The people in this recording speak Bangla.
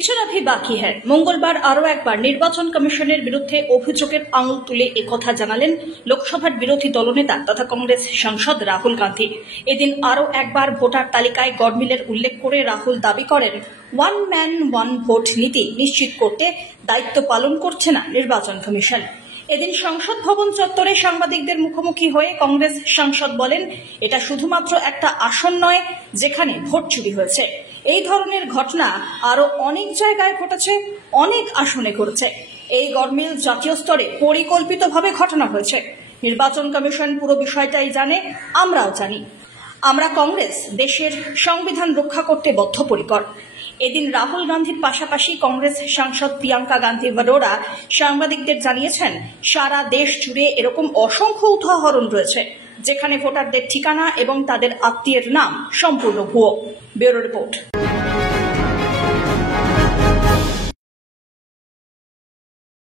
पिक्चर अभी बाकी है। मंगलवार आरो एकबार निर्वाचन कमिशনের বিরুদ্ধে অভিযোগের আঙুল তুলে একথা জানালেন লোকসভার বিরোধী দলনেতা তথা কংগ্রেস সাংসদ রাহুল গান্ধী। এদিন আরো একবার ভোটার তালিকায় গড়মিলের উল্লেখ করে রাহুল দাবি করেন, ওয়ান ম্যান ওয়ান ভোট নীতি নিশ্চিত করতে দায়িত্ব পালন করছে না নির্বাচন কমিশন। এদিন সংসদ ভবন চত্বরে সাংবাদিকদের মুখোমুখি হয়ে কংগ্রেস সাংসদ বলেন, এটা শুধুমাত্র একটা আসন নয় যেখানে ভোট চুরি হয়েছে। এই ধরনের ঘটনা আরো অনেক জায়গায় ঘটেছে, অনেক আসনে ঘটেছে। এই গড়মিল জাতীয় স্তরে পরিকল্পিতভাবে ঘটনা হয়েছে। নির্বাচন কমিশন পুরো বিষয়টাই জানে, আমরাও জানি। আমরা কংগ্রেস দেশের সংবিধান রক্ষা করতে বদ্ধপরিকর। এদিন রাহুল গান্ধীর পাশাপাশি কংগ্রেস সাংসদ প্রিয়াঙ্কা গান্ধী বড়োরা সাংবাদিকদের জানিয়েছেন, সারা দেশ জুড়ে এরকম অসংখ্য উদাহরণ রয়েছে যেখানে ভোটারদের ঠিকানা এবং তাদের আত্মীয়ের নাম সম্পূর্ণ ভুয়ো। Bureau report.